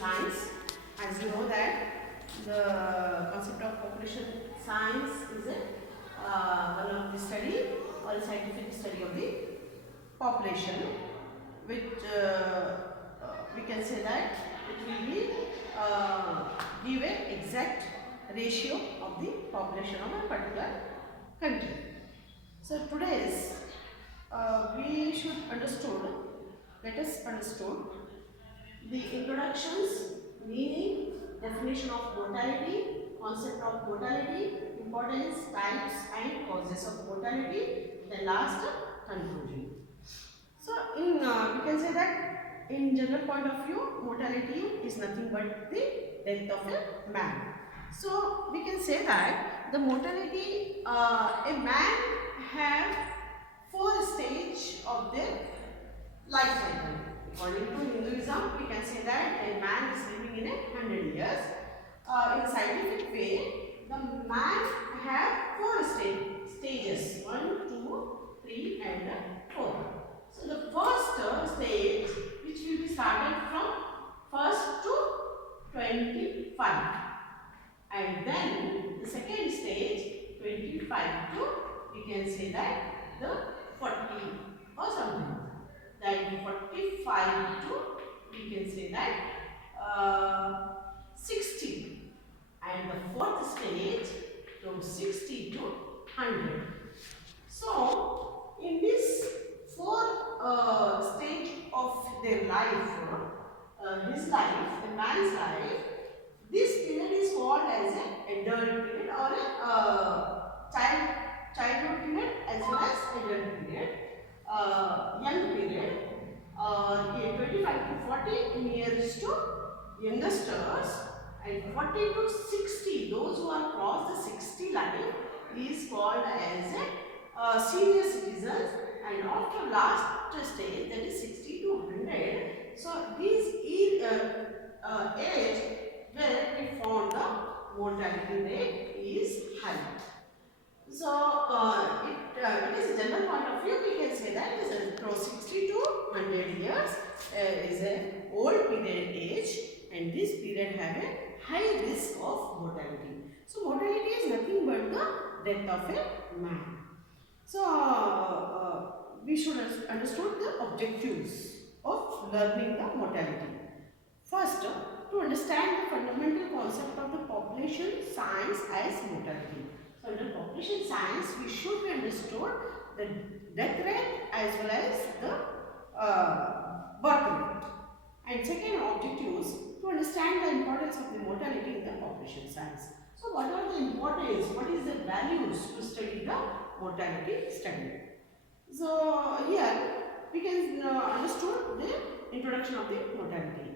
science. As you know that the concept of population science is one of the study or a scientific study of the population, which we can say that it will be give an exact ratio of the population of a particular country. So today's we should understood, let us understood the introductions, meaning, definition of mortality, concept of mortality, importance, types and causes of mortality, the last conclusion. So in we can say that in general point of view, mortality is nothing but the death of a man. So we can say that the mortality, a man have 4 stages of their life cycle. According to Hinduism, we can say that a man is living in 100 years. In a scientific way, the man have 4 stages: 1, 2, 3 and 4. So the first stage, which will be started from 1st to 25, and then the second stage 25 to, we can say that the 40 or something. Then 45 to, we can say that 60, and the 4th stage from 60 to 100. So in this 4 stage of their life, his life, a man's life, this period is called as an adult period or a childhood period as well as adult period. Young period, 25 to 40 years to youngsters, and 40 to 60, those who are crossed the 60 line, is called as a senior citizens, and after last stage, that is 60 to 100. So this is age where we found the mortality rate is high. So it is a general point of view, we can say that it is from 60 to 100 years is an old period age, and this period have a high risk of mortality. So mortality is nothing but the death of a man. So we should understood the objectives of learning the mortality. First, to understand the fundamental concept of the population science as mortality. So under population science, we should be understood the death rate as well as the birth rate. And second objectives, to understand the importance of the mortality in the population science. So what are the importance, what is the values to study the mortality study? So here we can understood the introduction of the mortality.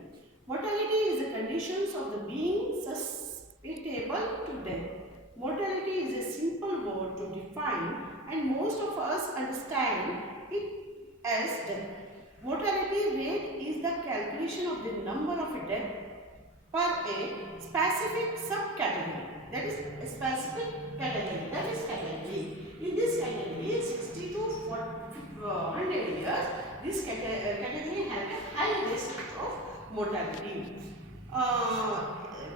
Mortality is the conditions of the being susceptible to death. Mortality is a simple word to define, and most of us understand it as death. Mortality rate is the calculation of the number of death per a specific subcategory. That is a specific category. That is category. In this category, 60 to 100 years, this category has a high risk of mortality.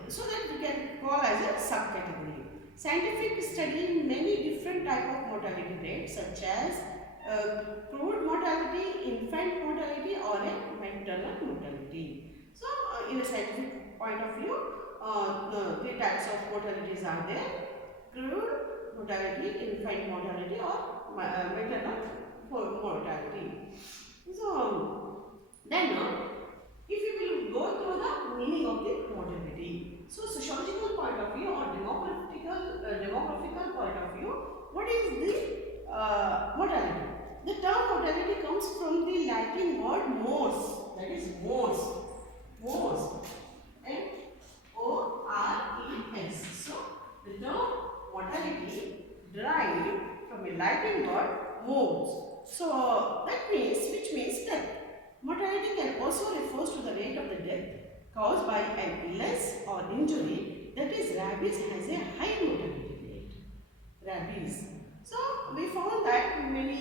So that we can call as a subcategory. Scientific study many different type of mortality rates, such as crude mortality, infant mortality or a maternal mortality. So in a scientific point of view, the 3 types of mortalities are there: crude mortality, infant mortality or maternal mortality. So then if we will go through the meaning of the mortality. So sociological point of view or demographical point of view, what is the mortality? The term mortality comes from the Latin word mors, that is mors, M-O-R-E-S. So the term mortality derived from a Latin word mors. So that means, which means death. Mortality can also refer to the rate of the death caused by an illness or injury. That is, rabies has a high mortality rate. Rabies. So we found that many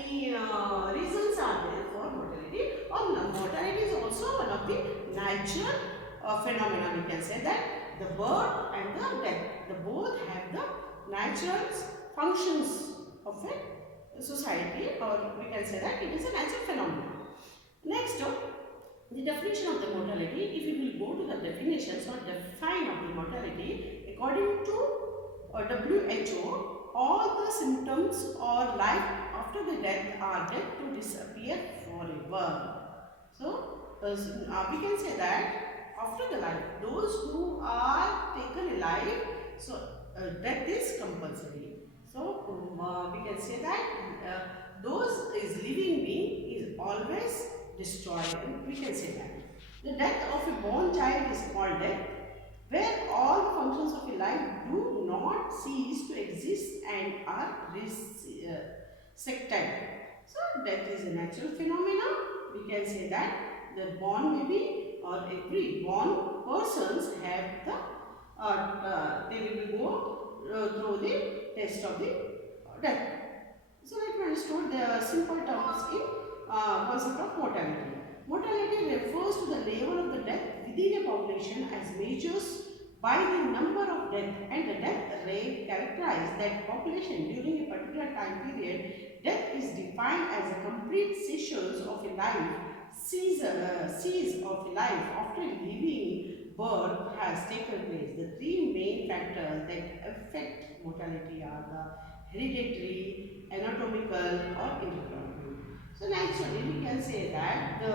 reasons are there for mortality. Or mortality is also one of the natural phenomena. We can say that the birth and the death, the both have the natural functions of a society, or we can say that it is a natural phenomenon. Next, the definition of the mortality. If we will go to the definitions or define of the mortality, according to WHO, all the symptoms or life after the death are dead to disappear forever. So, we can say that after the life, those who are taken alive, so death is compulsory. So, we can say that those is living being is always destroyed, and we can say that. The death of a born child is called death, where all the functions of a life do not cease to exist and are resected. So, death is a natural phenomenon. We can say that the born baby or every born persons have the, they will go through the test of the death. So, let me understand the simple terms in concept of mortality. Mortality refers to the level of the death within a population as measures by the number of death and the death rate characterize that population during a particular time period. Death is defined as a complete cessation of a life, cease of a life after living birth has taken place. The three main factors that affect mortality are the hereditary, anatomical or intercronic. So naturally we can say that the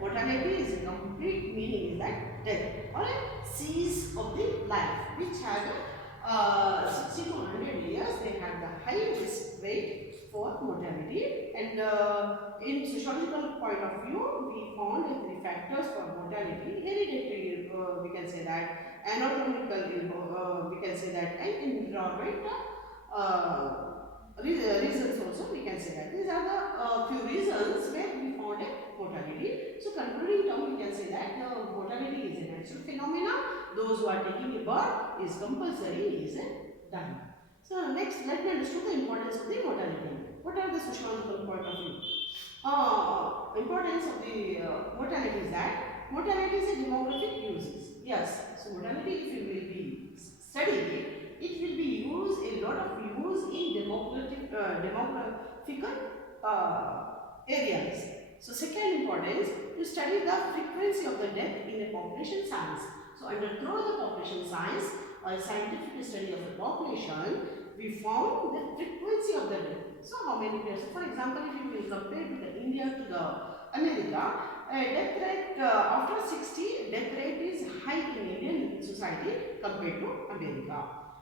mortality is a complete meaning is that death or a cease of the life, which had 60 to 100 years they have the high risk rate for mortality. And in sociological point of view, we found three factors for mortality: hereditary, we can say that; anatomical, we can say that; and environment. Reasons also we can say that. These are the few reasons where we found a mortality. So concluding term we can say that the mortality is a natural phenomena. Those who are taking a birth is compulsory, is a dying. So next, let me understand the importance of the mortality. What are the sociological point of view? Importance of the mortality is that mortality is a demographic uses. Yes, so mortality, if you will be studied, it will be used a lot of use in demographical areas. So second importance, to study the frequency of the death in a population science. So under through the population science or scientific study of the population, we found the frequency of the death. So how many years? For example, if you will compare to the India to the America, death rate after 60, death rate is high in Indian society compared to America.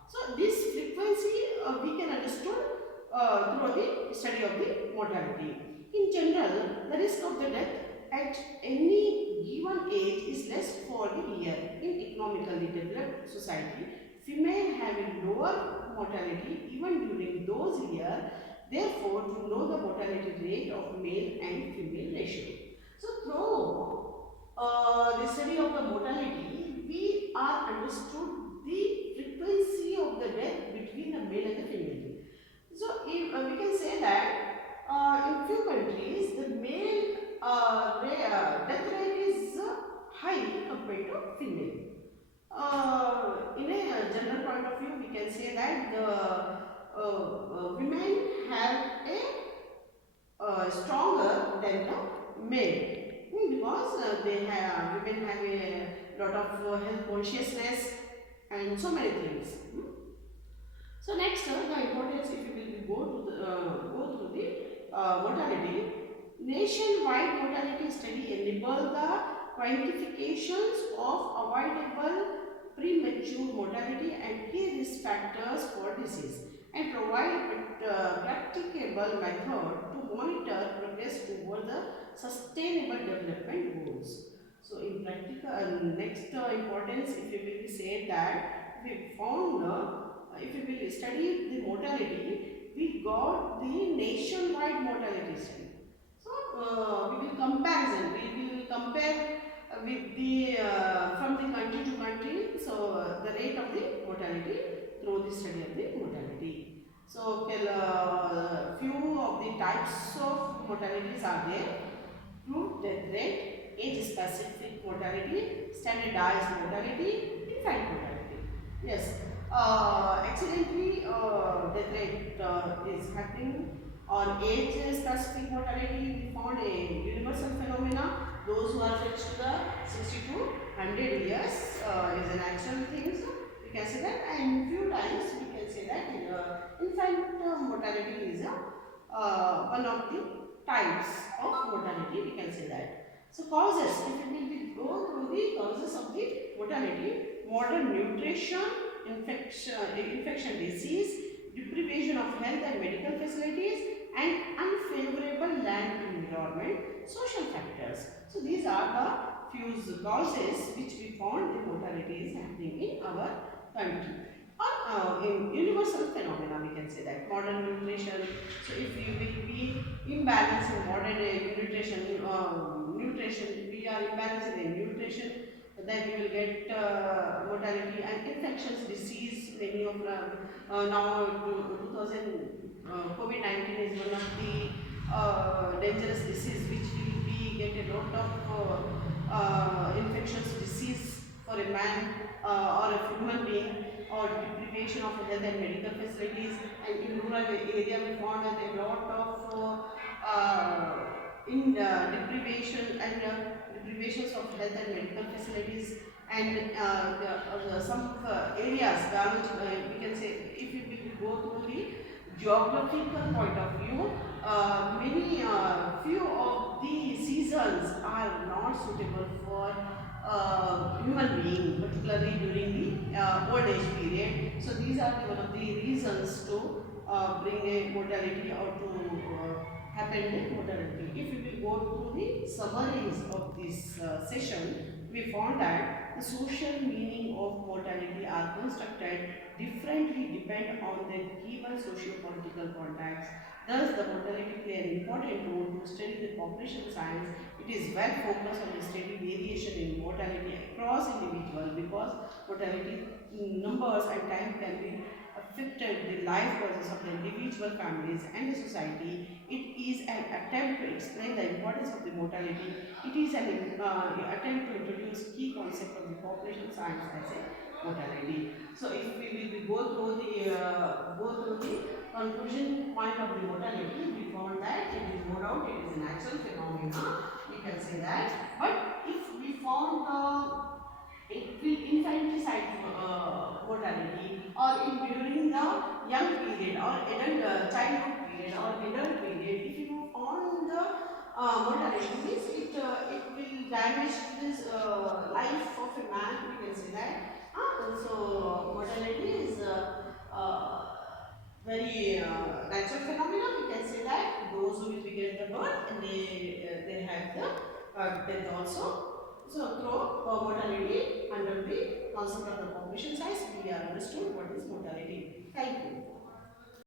So this frequency we can understand through the study of the mortality. In general, the risk of the death at any given age is less for the year. In economically developed society, female have a lower mortality even during those years. Therefore, to know the mortality rate of male and female ratio. So, through the study of the mortality, we are understood the frequency of the death between the male and the female. So, if, we can say that in few countries, the male death rate is high compared to female. In a general point of view, we can say that the women have a stronger than the male because they have women have a lot of health consciousness and so many things. So next, the importance, if you will go to the go through the mortality, nationwide mortality study enable the quantifications of avoidable premature mortality and key risk factors for disease, and provide a practicable method to monitor progress toward the sustainable development goals. So in practical, next importance, if you will say that we found if we will study the mortality, we got the nationwide mortality study. So we will compare with the from the country to country. So the rate of the mortality through the study of the mortality. So few of the types of mortalities are there: true death rate, age-specific mortality, standardized mortality, infant mortality. Yes, accidentally death rate is happening on age-specific mortality. We found a universal phenomena. Those who are fixed to the 60 to 100 years is an actual thing. So we can say that, and few times we can say that infant mortality is one of the types of mortality. We can say that. So causes, if we will go through the causes of the mortality, modern nutrition, infection disease, deprivation of health and medical facilities, and unfavorable land environment, social factors. So these are the few causes which we found the mortality is happening in our country. Or in universal phenomena, we can say that modern nutrition. So if you will be imbalance in modern nutrition, we are imbalancing in nutrition, then you will get mortality and infectious disease. Many of now 2000 COVID-19 is one of the dangerous disease which will be get a lot of infectious disease for a man or a human being, or deprivation of health and medical facilities. And in rural area we found that a lot of deprivation and deprivations of health and medical facilities, and some areas we can say, if we will go through the geographical point of view, many few of the seasons are not suitable for human being, particularly during the old age period. So these are one of the reasons to bring a mortality, or to happen a mortality. If we will go through the summaries of this session, we found that the social meaning of mortality are constructed differently depend on the given socio-political context. Thus, the mortality play an important role to study the population science. It is well focused on the steady variation in mortality across individuals, because mortality numbers and time can be affected the life choices of the individual, families, and the society. It is an attempt to explain the importance of the mortality. It is an attempt to introduce key concept of the population science as a mortality. So, if we will be go through the conclusion point of the mortality, we found that it is no doubt it is a natural phenomena. We can say that. But if we found infanticide mortality, or in during the young period or adult childhood period or adult period, if you found the mortality, means it will damage this life of a man. We can say that. So mortality is very natural phenomena. We can say that those who will be getting the birth, and they have the death also. So through mortality